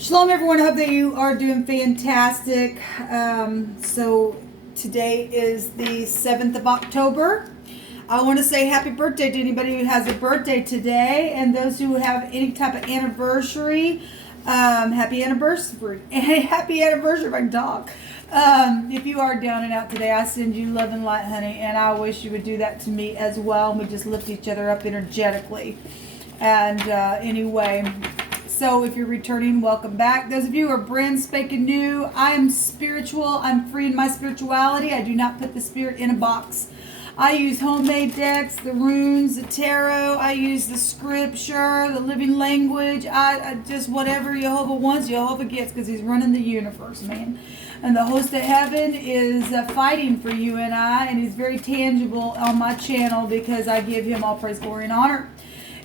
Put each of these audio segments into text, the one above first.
Shalom, everyone. I hope that you are doing fantastic. So today is the 7th of October. I want to say happy birthday to anybody who has a birthday today, and those who have any type of anniversary. Happy anniversary. Happy anniversary, if I can talk. If you are down and out today, I send you love and light, honey, and I wish you would do that to me as well. And we just lift each other up energetically. And anyway, so if you're returning, welcome back. Those of you who are brand spanking new, I am spiritual. I'm free in my spirituality. I do not put the spirit in a box. I use homemade decks, the runes, the tarot. I use the scripture, the living language. I just whatever Jehovah wants, Jehovah gets, because he's running the universe, man. And the host of heaven is fighting for you and I, and he's very tangible on my channel because I give him all praise, glory, and honor.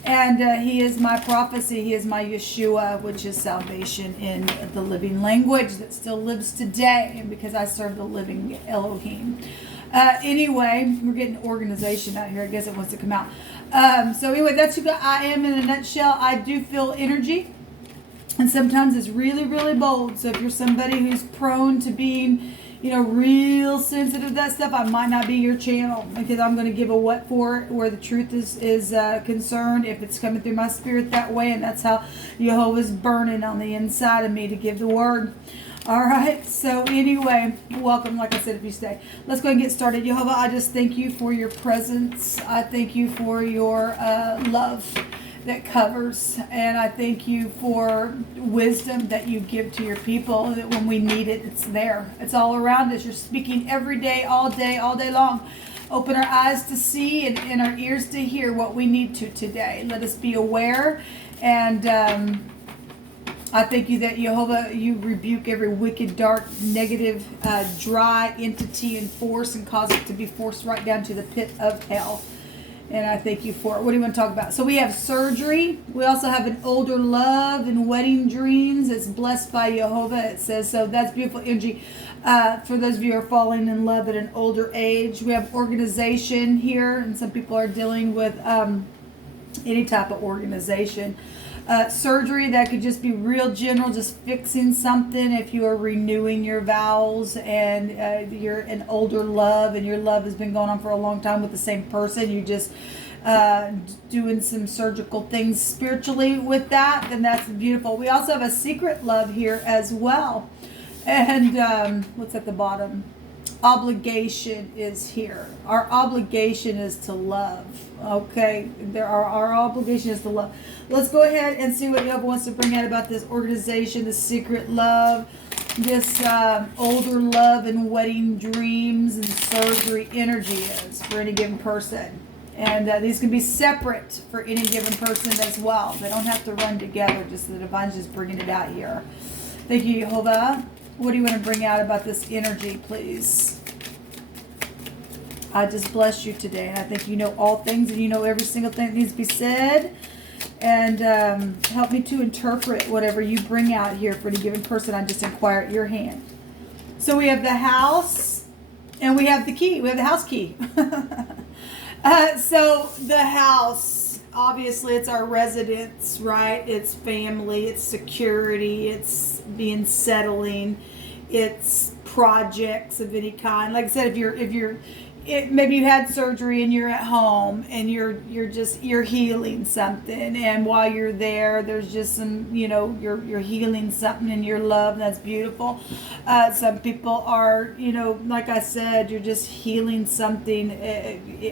And he is my prophecy. He is my Yeshua, which is salvation in the living language that still lives today. And because I serve the living Elohim. Anyway, we're getting organization out here. I guess it wants to come out. So anyway, that's who I am in a nutshell. I do feel energy. And sometimes it's really, really bold. So if you're somebody who's prone to being, real sensitive to that stuff, I might not be your channel, because I'm going to give a what for it where the truth is concerned, if it's coming through my spirit that way. And that's how Jehovah's burning on the inside of me to give the word. All right. So anyway, welcome. Like I said, if you stay, let's go ahead and get started. Jehovah, I just thank you for your presence. I thank you for your love that covers, and I thank you for wisdom that you give to your people, that when we need it, it's there. It's all around us. You're speaking every day, all day long. Open our eyes to see and our ears to hear what we need to today. Let us be aware, and I thank you that, Jehovah, you rebuke every wicked, dark, negative, dry entity and force, and cause it to be forced right down to the pit of hell. And I thank you for it. What do you want to talk about? So we have surgery. We also have an older love and wedding dreams. It's blessed by Jehovah, it says. So that's beautiful energy. For those of you who are falling in love at an older age. We have organization here. And some people are dealing with any type of organization. Surgery, that could just be real general, just fixing something. If you are renewing your vows and you're an older love and your love has been going on for a long time with the same person, you just doing some surgical things spiritually with that, then that's beautiful. We also have a secret love here as well. And what's at the bottom? Obligation is here. Our obligation is to love. Okay, our obligation is to love. Let's go ahead and see what Jehovah wants to bring out about this organization, the secret love, this older love and wedding dreams and surgery energy is for any given person. And these can be separate for any given person as well. They don't have to run together. Just the divine's just bringing it out here. Thank you, Jehovah. What do you want to bring out about this energy, please? I just bless you today, and I think you know all things, and you know every single thing that needs to be said. And help me to interpret whatever you bring out here for any given person. I just inquire at your hand. So we have the house, and we have the key. We have the house key. So the house, obviously, it's our residence, right? It's family, it's security, it's being settling, it's projects of any kind. Like I said, maybe you had surgery and you're at home and you're healing something, and while you're there, there's just some, you're healing something in your love. That's beautiful. Some people are, like I said, you're just healing something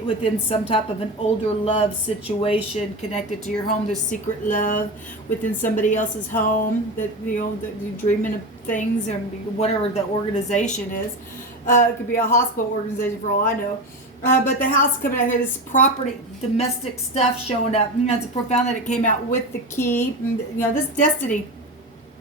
within some type of an older love situation connected to your home. There's secret love within somebody else's home that, that you're dreaming of things, or whatever the organization is. It could be a hospital organization for all I know. But the house coming out here, this property, domestic stuff showing up. It's profound that it came out with the key. This destiny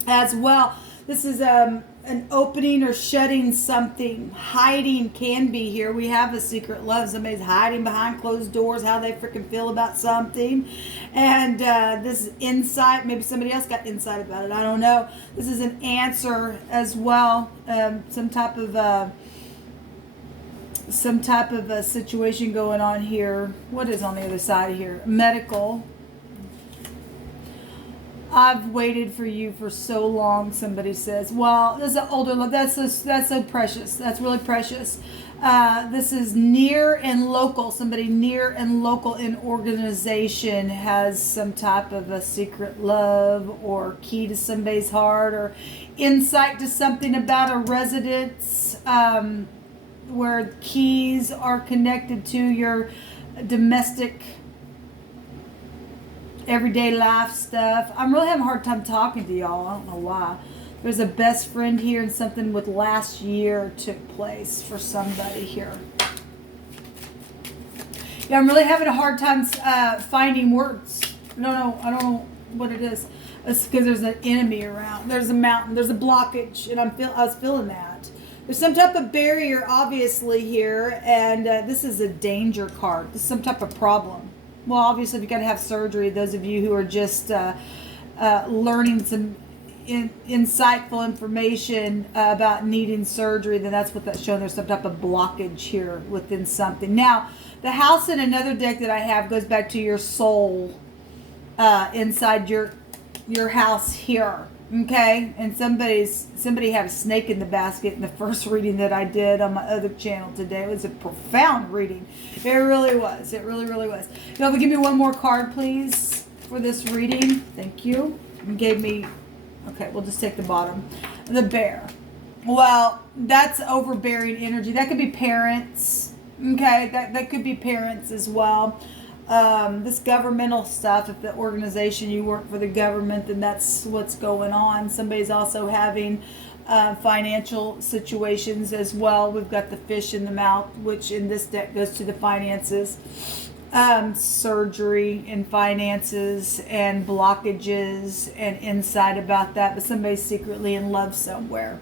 as well. This is an opening or shutting something. Hiding can be here. We have a secret love. Somebody's hiding behind closed doors, how they freaking feel about something. And this is insight. Maybe somebody else got insight about it. I don't know. This is an answer as well. Some type of a situation going on here. What is on the other side here? Medical. I've waited for you for so long, somebody says. Well, this is an older love. That's so precious. That's really precious. This is near and local. Somebody near and local in organization has some type of a secret love or key to somebody's heart or insight to something about a residence, where keys are connected to your domestic everyday life stuff. I'm really having a hard time talking to y'all. I don't know why. There's a best friend here and something with last year took place for somebody here. Yeah, I'm really having a hard time finding words. I don't know what it is. It's because there's an enemy around. There's a mountain. There's a blockage, and I was feeling that. There's some type of barrier, obviously, here, and this is a danger card. This is some type of problem. Well, obviously, if you got to have surgery, those of you who are just learning some insightful information about needing surgery, then that's what that's showing. There's some type of blockage here within something. Now, the house in another deck that I have goes back to your soul inside your house here. Okay, and somebody had a snake in the basket in the first reading that I did on my other channel today. It was a profound reading. It really was. It really, really was. Y'all give me one more card, please, for this reading. Thank you. You gave me. Okay, we'll just take the bottom. The bear. Well, that's overbearing energy. That could be parents. Okay, that could be parents as well. This governmental stuff, if the organization you work for the government, then that's what's going on. Somebody's also having financial situations as well. We've got the fish in the mouth, which in this deck goes to the finances, surgery and finances and blockages and insight about that. But somebody's secretly in love somewhere.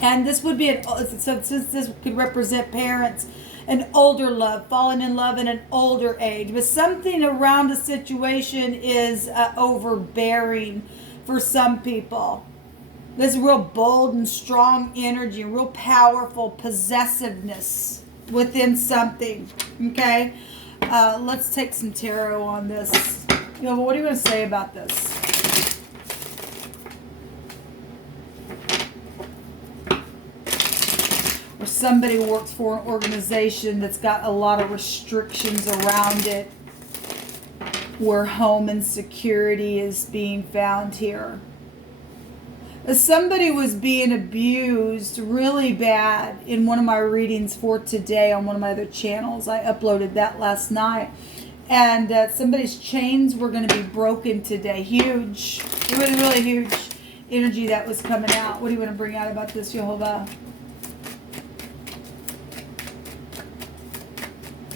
And this would be, so since this could represent parents, an older love, falling in love in an older age. But something around a situation is overbearing for some people. There's real bold and strong energy, real powerful possessiveness within something. Okay? Let's take some tarot on this. What do you want to say about this? Or somebody works for an organization that's got a lot of restrictions around it, where home and security is being found here. Somebody was being abused really bad in one of my readings for today on one of my other channels. I uploaded that last night. And somebody's chains were going to be broken today. Huge, really, really huge energy that was coming out. What do you want to bring out about this, Jehovah?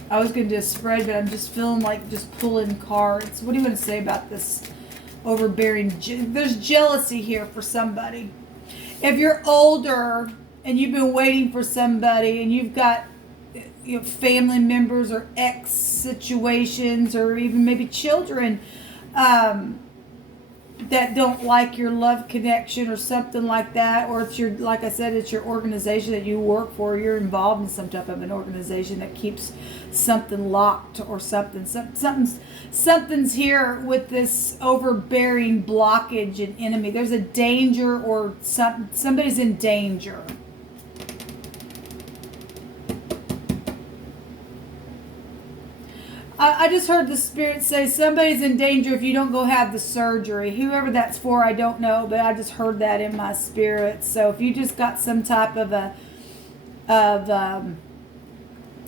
I was going to do a spread, but I'm just feeling like just pulling cards. What do you want to say about this overbearing? There's jealousy here for somebody. If you're older and you've been waiting for somebody and you've got family members or ex situations or even maybe children that don't like your love connection or something like that, or it's your, like I said, it's your organization that you work for, you're involved in some type of an organization that keeps something locked or something. Something's here with this overbearing blockage and enemy. There's a danger, or somebody's in danger. I just heard the spirit say somebody's in danger if you don't go have the surgery. Whoever that's for, I don't know, but I just heard that in my spirit. So if you just got some type of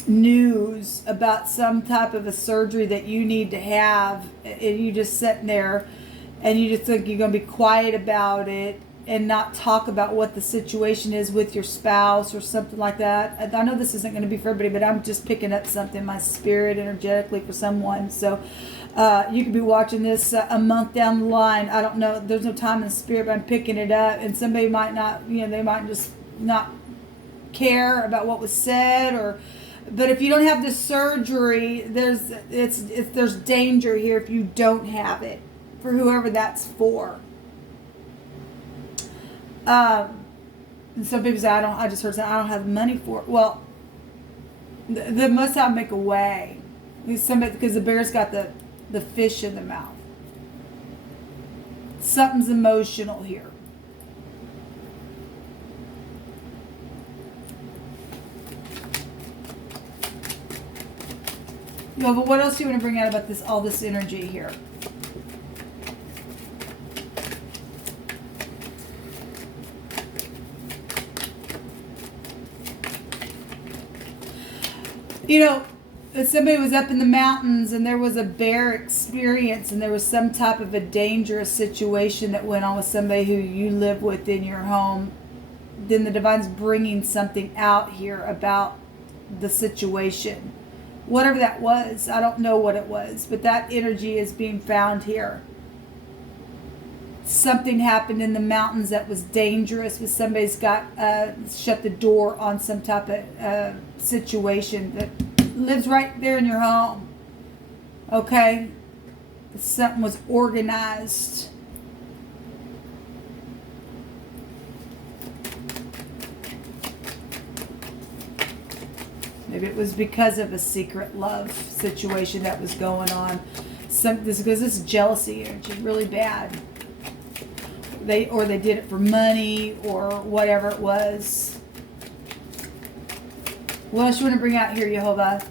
news about some type of a surgery that you need to have, and you just sitting there and you just think you're going to be quiet about it and not talk about what the situation is with your spouse or something like that. I know this isn't going to be for everybody, but I'm just picking up something in my spirit energetically for someone. So you could be watching this a month down the line. I don't know. There's no time in the spirit, but I'm picking it up. And somebody might not, they might just not care about what was said. But if you don't have the surgery, there's danger here if you don't have it, for whoever that's for. And some people say, I just heard say, I don't have money for it. Well, they must have make a way. Because the bear's got the fish in the mouth. Something's emotional here. No, but what else do you want to bring out about this, all this energy here? You know, if somebody was up in the mountains and there was a bear experience and there was some type of a dangerous situation that went on with somebody who you live with in your home, then the divine's bringing something out here about the situation. Whatever that was, I don't know what it was, but that energy is being found here. Something happened in the mountains that was dangerous, but somebody's got shut the door on some type of situation that lives right there in your home. Okay? Something was organized. Maybe it was because of a secret love situation that was going on. Because this is jealousy energy, really bad. They did it for money or whatever it was. What else you want to bring out here, Jehovah?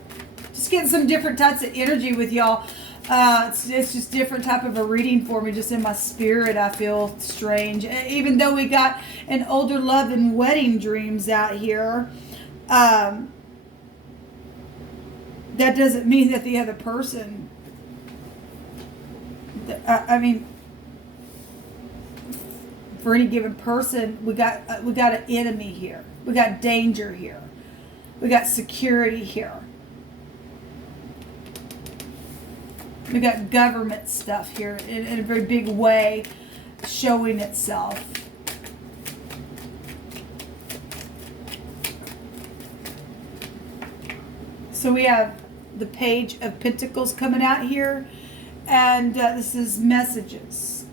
Just getting some different types of energy with y'all. It's just different type of a reading for me. Just in my spirit, I feel strange. Even though we got an older love and wedding dreams out here, that doesn't mean that the other person, I mean, for any given person, we got an enemy here. We got danger here. We got security here. We got government stuff here in a very big way showing itself. So we have the Page of Pentacles coming out here, and this is messages.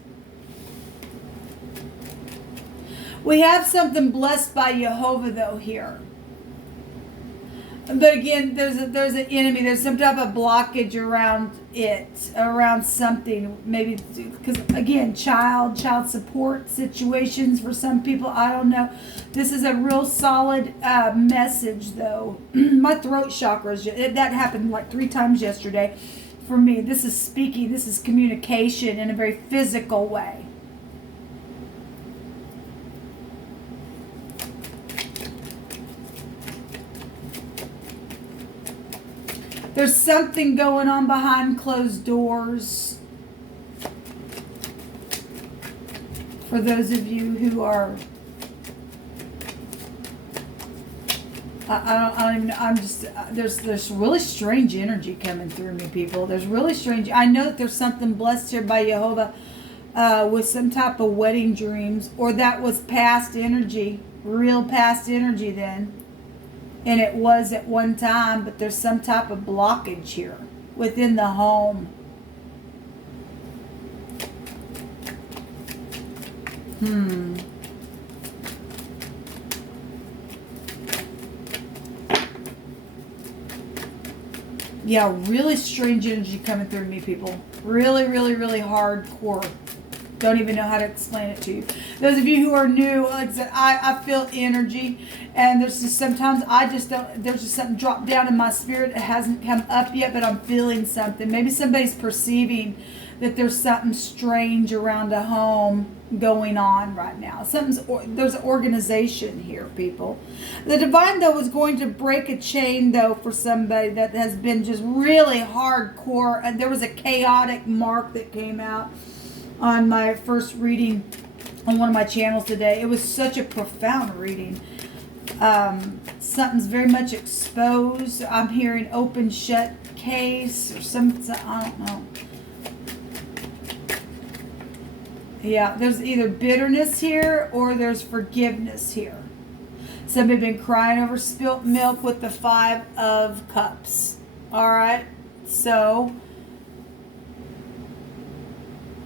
We have something blessed by Jehovah though here. But again, there's an enemy. There's some type of blockage around it, around something. Maybe because again, child support situations for some people. I don't know. This is a real solid message, though. My throat chakra that happened like 3 times yesterday for me. This is speaking. This is communication in a very physical way. There's something going on behind closed doors. For those of you who are, I don't even know, I'm just, there's really strange energy coming through me, people. There's really strange, I know that there's something blessed here by Jehovah with some type of wedding dreams, or that was past energy, real past energy then. And it was at one time, but there's some type of blockage here within the home. Yeah, really strange energy coming through to me, people. Really, really, really hardcore. Don't even know how to explain it to you. Those of you who are new, like I said, I feel energy, and there's just sometimes I just don't, there's just something dropped down in my spirit. It hasn't come up yet, but I'm feeling something. Maybe somebody's perceiving that there's something strange around a home going on right now. There's an organization here, people. The divine, though, is going to break a chain, though, for somebody that has been just really hardcore. And there was a chaotic mark that came out on my first reading on one of my channels today. It was such a profound reading. Something's very much exposed. I'm hearing open shut case or something. I don't know. Yeah, there's either bitterness here or there's forgiveness here. Somebody been crying over spilt milk with the 5 of Cups. All right, so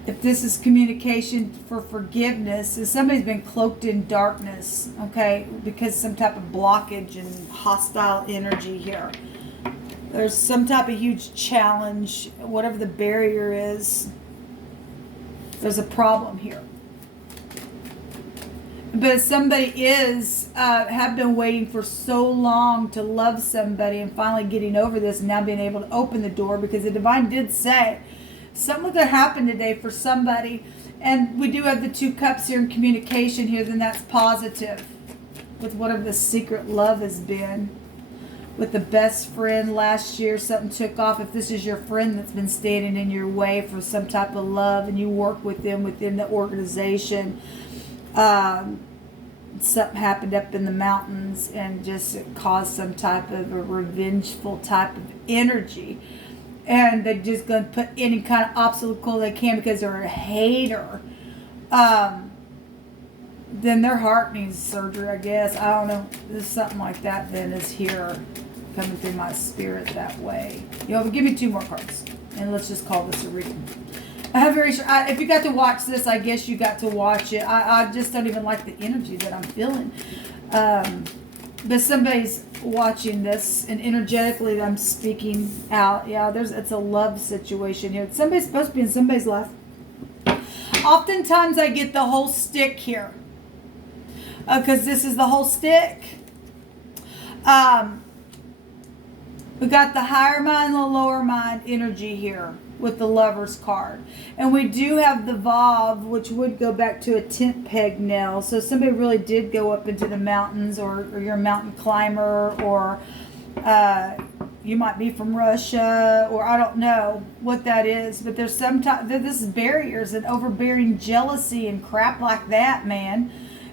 if this is communication for forgiveness, if somebody's been cloaked in darkness, okay, because some type of blockage and hostile energy here. There's some type of huge challenge, whatever the barrier is. There's a problem here. But somebody have been waiting for so long to love somebody and finally getting over this and now being able to open the door, because the divine did say something going to happen today for somebody. And we do have the 2 cups here in communication here, then that's positive with whatever the secret love has been. With the best friend last year, something took off. If this is your friend that's been standing in your way for some type of love and you work with them within the organization, something happened up in the mountains and just it caused some type of a revengeful type of energy. And they're just going to put any kind of obstacle they can because they're a hater. Then their heart needs surgery, I guess. I don't know. There's something like that then is here coming through my spirit that way. Give me 2 more cards. And let's just call this a reading. If you got to watch this, I guess you got to watch it. I just don't even like the energy that I'm feeling. But somebody's watching this, and energetically I'm speaking out. Yeah, it's a love situation here. Somebody's supposed to be in somebody's life. Oftentimes I get the whole stick here. Because this is the whole stick. We got the higher mind and the lower mind energy here with the Lover's card. And we do have the Vav, which would go back to a tent peg nail. So somebody really did go up into the mountains, or you're a mountain climber, or you might be from Russia, or I don't know what that is. But there's this is barriers and overbearing jealousy and crap like that, man.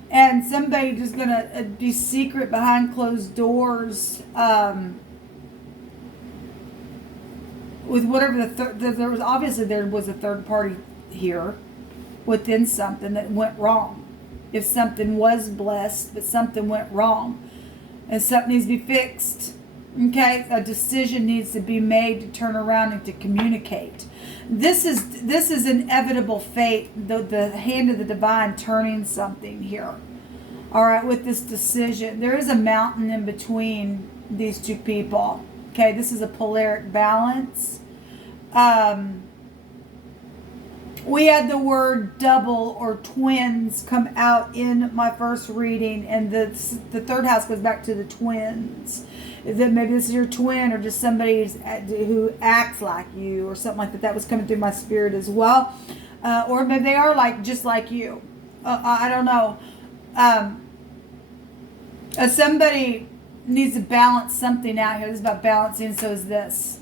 And somebody just going to be secret behind closed doors, with whatever there was a third party here within something that went wrong. If something was blessed, but something went wrong, and something needs to be fixed. Okay, a decision needs to be made to turn around and to communicate. This is inevitable fate. The hand of the divine turning something here. All right, with this decision, there is a mountain in between these 2 people. Okay, this is a polaric balance. We had the word double or twins come out in my first reading, and the 3rd house goes back to the twins. That maybe this is your twin, or just somebody who acts like you, or something like that. That was coming through my spirit as well. Or maybe they are just like you. I don't know. Somebody needs to balance something out here. This is about balancing, so is this.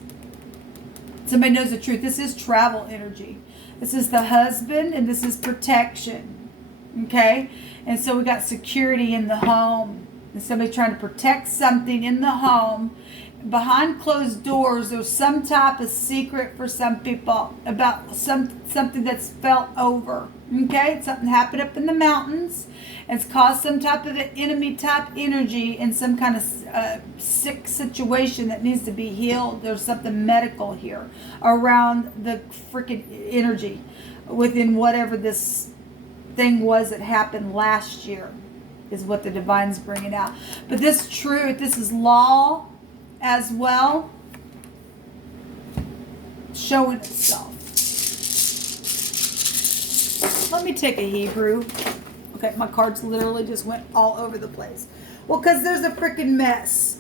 Somebody knows the truth. This is travel energy. This is the husband, and this is protection. Okay? And so we got security in the home. And somebody trying to protect something in the home. Behind closed doors, there's some type of secret for some people about something that's felt over. Okay? Something happened up in the mountains. It's caused some type of an enemy type energy in some kind of sick situation that needs to be healed. There's something medical here around the freaking energy within whatever this thing was that happened last year is what the divine's bringing out. But this truth, this is law as well, showing itself. Let me take a Hebrew. Okay, my cards literally just went all over the place. Well, because there's a freaking mess.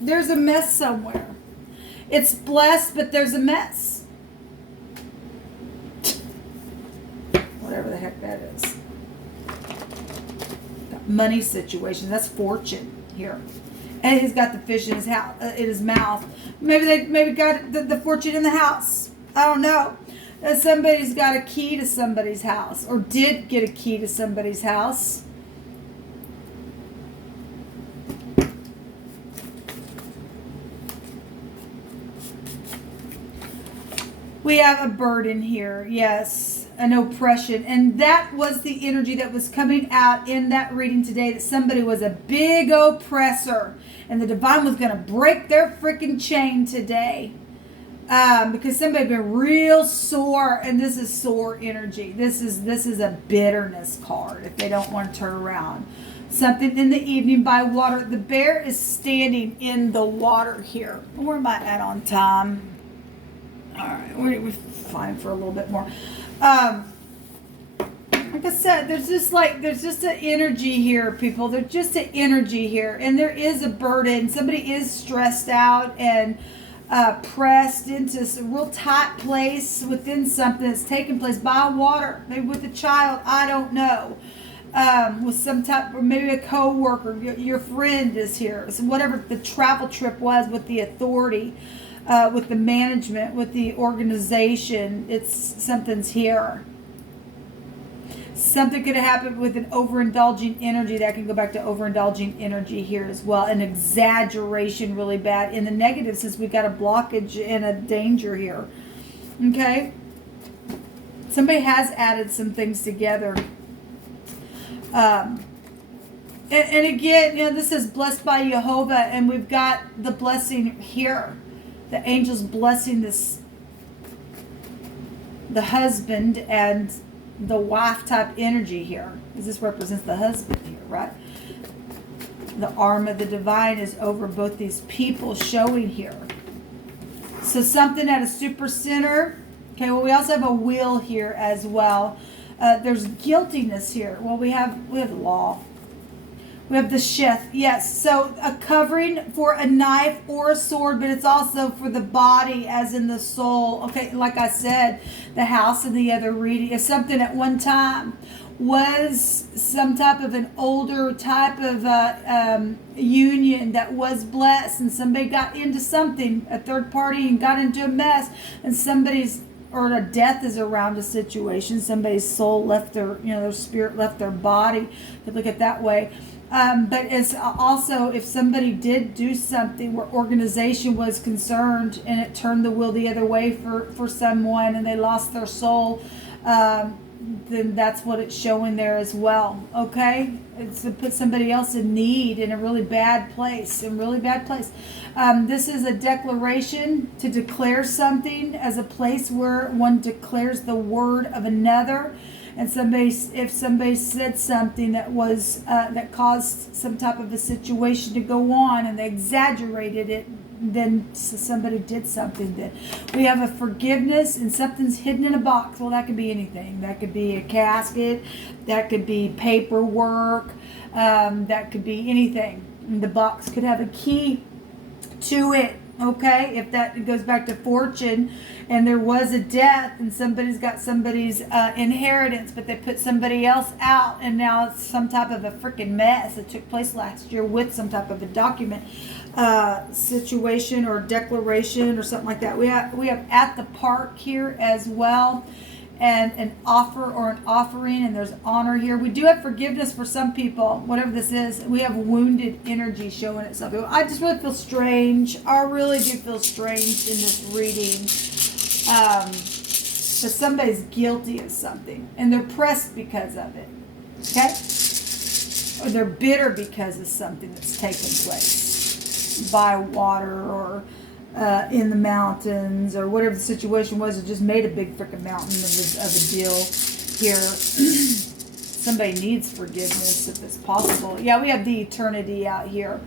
There's a mess somewhere. It's blessed, but there's a mess. Whatever the heck that is. Got money situations. That's fortune here. And he's got the fish in his house, in his mouth. Maybe they got the fortune in the house. I don't know. Somebody's got a key to somebody's house, or did get a key to somebody's house. We have a burden here, yes, an oppression. And that was the energy that was coming out in that reading today, that somebody was a big oppressor, and the divine was going to break their freaking chain today. Because somebody had been real sore, and this is sore energy. This is a bitterness card if they don't want to turn around. Something in the evening by water. The bear is standing in the water here. Where am I at on time? All right, we're fine for a little bit more. like I said, there's just an energy here, people. There's just an energy here, and there is a burden. Somebody is stressed out and pressed into a real tight place within something that's taking place by water, maybe with a child. I don't know. With some type, or maybe a co-worker, your friend is here. So whatever the travel trip was with the authority, with the management, with the organization, something's here. Something could have happened with an overindulging energy. That can go back to overindulging energy here as well. An exaggeration really bad. In the negative, since we've got a blockage and a danger here. Okay? Somebody has added some things together. And again, this is blessed by Jehovah, and we've got the blessing here. The angels blessing the husband and the wife type energy here, because this represents the husband here, right? The arm of the divine is over both these people showing here. So something at a super center. Okay, well, we also have a wheel here as well. There's guiltiness here. Well, we have law. We have the sheth. Yes, so a covering for a knife or a sword, but it's also for the body, as in the soul. Okay, like I said, the house in the other reading is something at one time was some type of an older type of union that was blessed, and somebody got into something, a third party, and got into a mess, and or a death is around a situation. Somebody's soul left their spirit left their body. To look at it that way. But it's also, if somebody did do something where organization was concerned and it turned the wheel the other way for someone and they lost their soul, then that's what it's showing there as well. Okay? It's to put somebody else in need in a really bad place. This is a declaration to declare something as a place where one declares the word of another. And if somebody said something that was that caused some type of a situation to go on, and they exaggerated it, then somebody did something. That we have a forgiveness, and something's hidden in a box. Well, that could be anything. That could be a casket. That could be paperwork. That could be anything. And the box could have a key to it. Okay, if that goes back to fortune, and there was a death, and somebody's got somebody's inheritance, but they put somebody else out, and now it's some type of a freaking mess that took place last year with some type of a document situation or declaration or something like that. We have at the park here as well, and an offer or an offering, and there's honor here. We do have forgiveness for some people, whatever this is. We have wounded energy showing itself. I just really feel strange. I really do feel strange in this reading. But somebody's guilty of something, and they're pressed because of it. Okay? Or they're bitter because of something that's taken place by water or in the mountains, or whatever the situation was. It just made a big freaking mountain of a deal here. Somebody needs forgiveness if it's possible. Yeah, we have the eternity out here.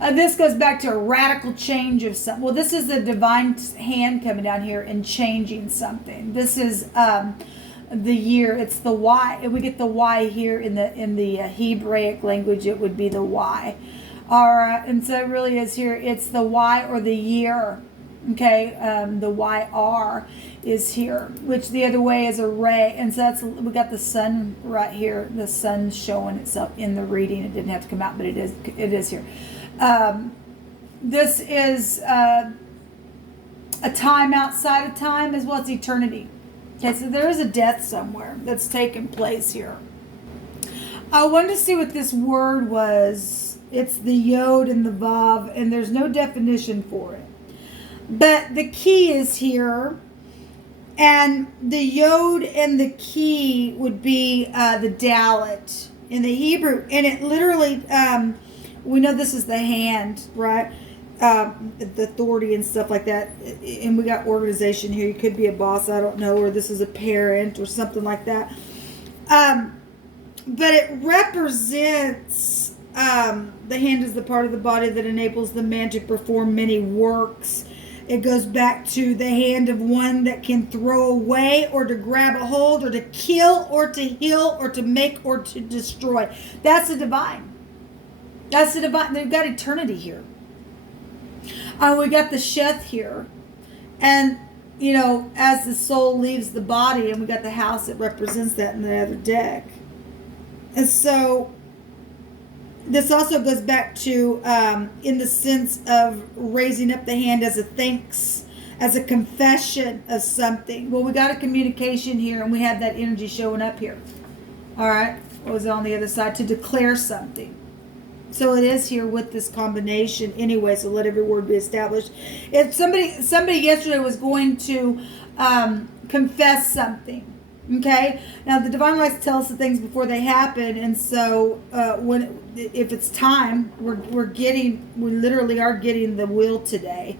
This goes back to a radical change of something. Well, this is the divine hand coming down here and changing something. This is the year. It's the Y. We get the Y here in the Hebraic language. It would be the Y. And so it really is here. It's the Y or the year. Okay, the YR is here, which the other way is a ray. And so we got the sun right here. The sun showing itself in the reading. It didn't have to come out, but it is here. This is a time outside of time as well as eternity. Okay, so there is a death somewhere that's taken place here. I wanted to see what this word was. It's the Yod and the Vav, and there's no definition for it. But the key is here, and the Yod and the key would be the Dalet in the Hebrew. And it literally, we know this is the hand, right? The authority and stuff like that. And we got organization here. You could be a boss, I don't know, or this is a parent or something like that. But it represents... the hand is the part of the body that enables the man to perform many works. It goes back to the hand of one that can throw away or to grab a hold or to kill or to heal or to make or to destroy. That's the divine. That's the divine. They've got eternity here. We got the Sheth here. And, you know, as the soul leaves the body, and we got the house that represents that in the other deck. And so this also goes back to in the sense of raising up the hand as a thanks, as a confession of something. Well, we got a communication here, and we have that energy showing up here. All right. What was on the other side? To declare something. So it is here with this combination anyway, so let every word be established. If somebody yesterday was going to confess something, okay? Now the divine likes to tell us the things before they happen, and so if it's time, we literally are getting the will today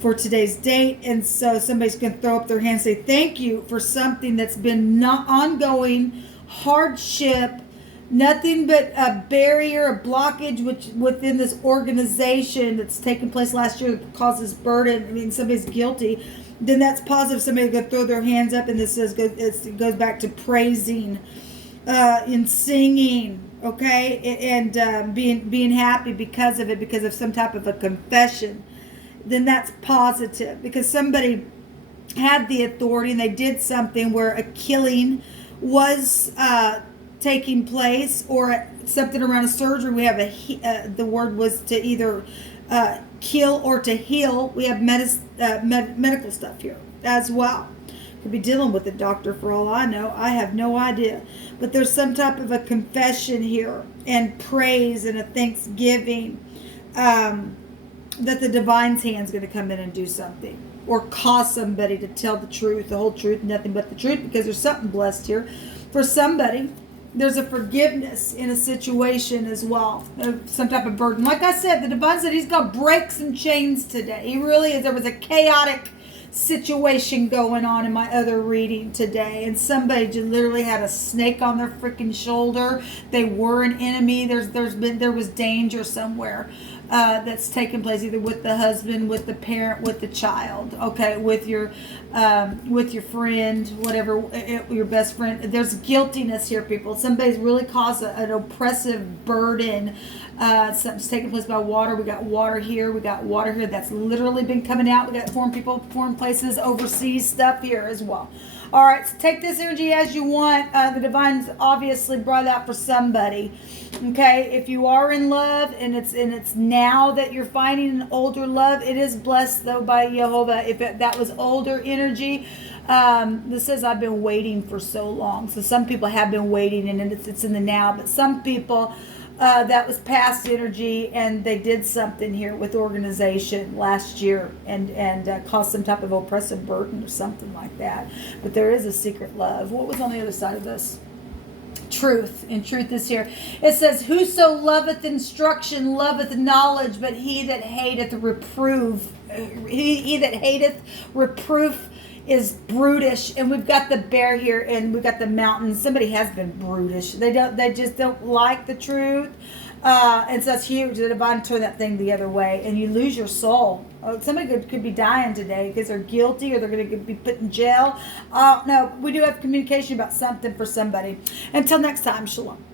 for today's date, and so somebody's going to throw up their hand and say thank you for something that's been not ongoing hardship. Nothing but a barrier, a blockage within this organization that's taken place last year that causes burden. I mean, somebody's guilty. Then that's positive. Somebody's going to throw their hands up, and this says it goes back to praising and singing, okay, and being happy because of it, because of some type of a confession. Then that's positive because somebody had the authority and they did something where a killing was taking place, or something around a surgery. We have the word was to either kill or to heal. We have medical stuff here as well. Could be dealing with a doctor for all I know. I have no idea. But there's some type of a confession here and praise and a thanksgiving that the divine's hand's going to come in and do something, or cause somebody to tell the truth, the whole truth, nothing but the truth, because there's something blessed here for somebody. There's a forgiveness in a situation as well. Some type of burden. Like I said, the divine said he's going to break some chains today. He really is. There was a chaotic situation going on in my other reading today. And somebody just literally had a snake on their freaking shoulder. They were an enemy. There was danger somewhere. That's taken place either with the husband, with the parent, with the child, okay, with your friend, whatever, your best friend. There's guiltiness here, people. Somebody's really caused an oppressive burden. Something's taking place by water. We got water here. We got water here that's literally been coming out. We got foreign places, overseas stuff here as well. All right, so take this energy as you want. The divine's obviously brought out for somebody. Okay, if you are in love and it's now that you're finding an older love, it is blessed though by Jehovah. If that was older energy, this says I've been waiting for so long. So some people have been waiting and it's in the now, but some people that was past energy and they did something here with organization last year and caused some type of oppressive burden or something like that. But there is a secret love. What was on the other side of this? Truth, and truth is here. It says, whoso loveth instruction loveth knowledge, but he that hateth reproof, he that hateth reproof is brutish. And we've got the bear here, and we've got the mountain. Somebody has been brutish. They just don't like the truth. And so that's huge. The divine turn that thing the other way, and you lose your soul. Somebody could be dying today because they're guilty, or they're going to be put in jail. No, we do have communication about something for somebody. Until next time, shalom.